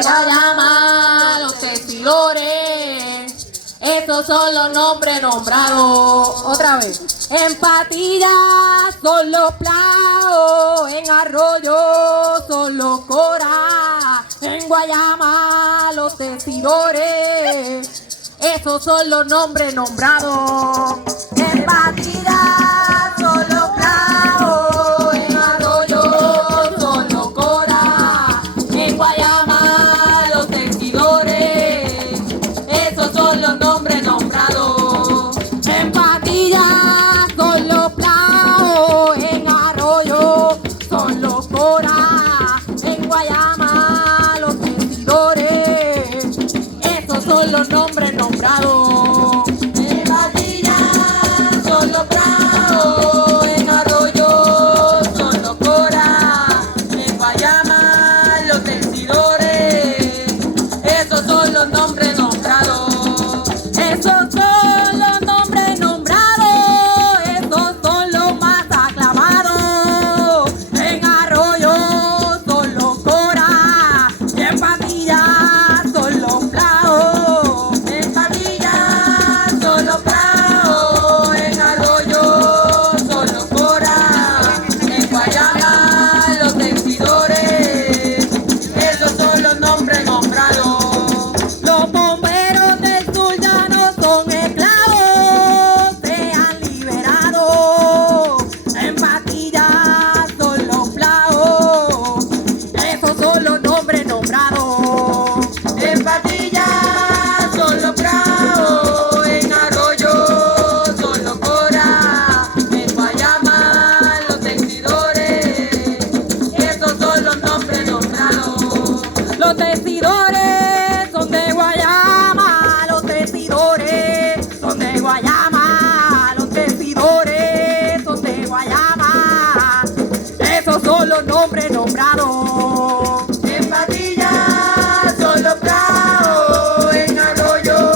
Guayama, los testidores, estos son los nombres nombrados. Otra vez. En Patilla son los Plaos, en Arroyo son los Cora, en Guayama los testidores, esos son los nombres nombrados. En Patilla son los Plaos, en Arroyo son los Cora, en Guayama los testidores, esos son los nombres nombrados. En Patilla son los Plaos, en Arroyo son los Cora, en Guayama los testidores, esos son los nombres nombrados. En Patilla son los Plaos, en Arroyo son los Cora, en Guayama los testidores, esos son los nombres nombrados. Esos son los nombres nombrados, esos son los más aclamados. En Arroyo son los Cora, y en Patilla son los Plaos. En Patilla son los Plaos, en Arroyo son los Cora, en Guayama los testidores, esos son los nombres nombrados. Los bomberos del sur ya no son esclavos, se han liberado. En Patilla son los Plaos, esos son los nombres nombrados. En Patilla son los Plaos, en Arroyo son los Cora, en Guayama los testidores, esos son los nombres nombrados. Los testidores son de Guayama, los testidores son de Guayama, los testidores son de Guayama, esos son los nombres nombrados. En Patilla son los Plaos, en Arroyo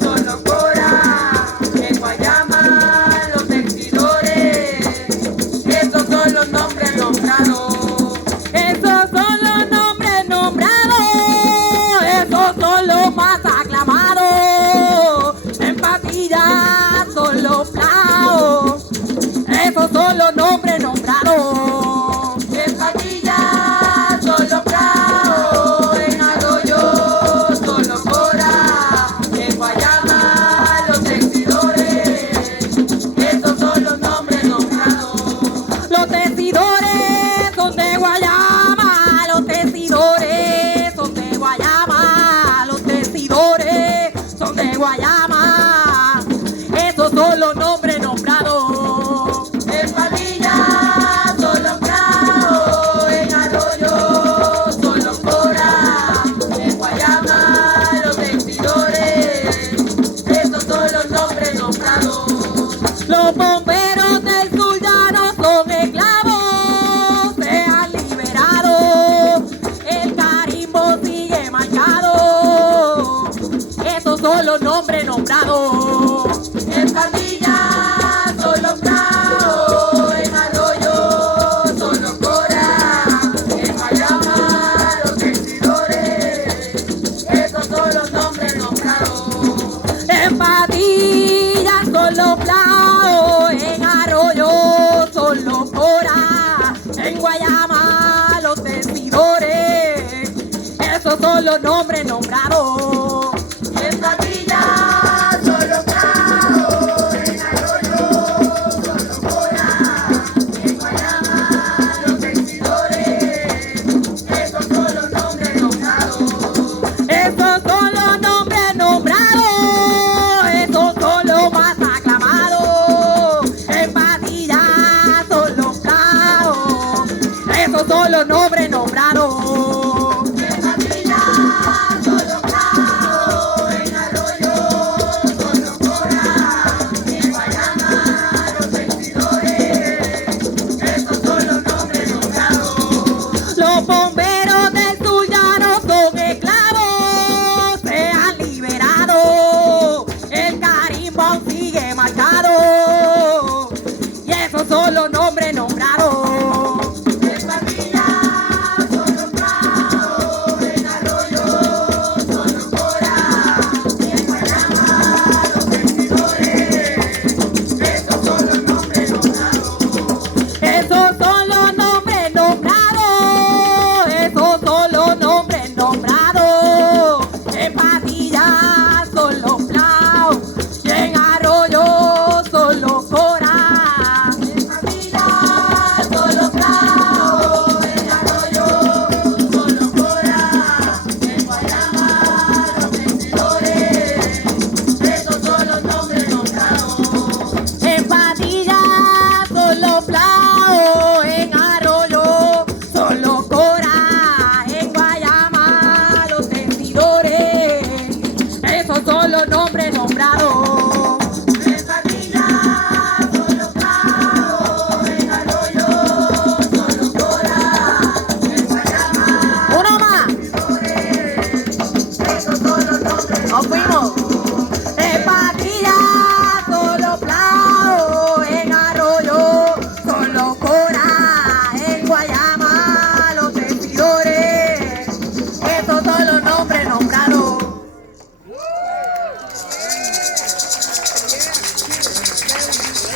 son los Cora, en Guayama los testidores, esos son los nombres nombrados. Esos son los nombres nombrados, esos son los más aclamados. En Patilla son los Plaos, esos son los nombres nombrados. En Patilla son los Plaos, en Arroyo son los Cora, en Guayama los testidores, esos son los nombres nombrados. Los testidores son de Guayama, los testidores son de Guayama, los testidores son de Guayama, esos son los nombres nombrados. En Patilla son los Plaos, en Arroyo son los Cora, en Guayama los testidores, esos son los nombres nombrados. Los bomberos del sur ya no son esclavos, se han liberado. El carimbo sigue marcado, esos son los nombres nombrados. En Patilla son los Plaos, en Arroyo son los Cora, en Guayama los testidores, esos son los nombres nombrados. En Patilla son los Plaos, en Arroyo son los Cora, en Guayama los testidores, esos son los nombres nombrados. En Patilla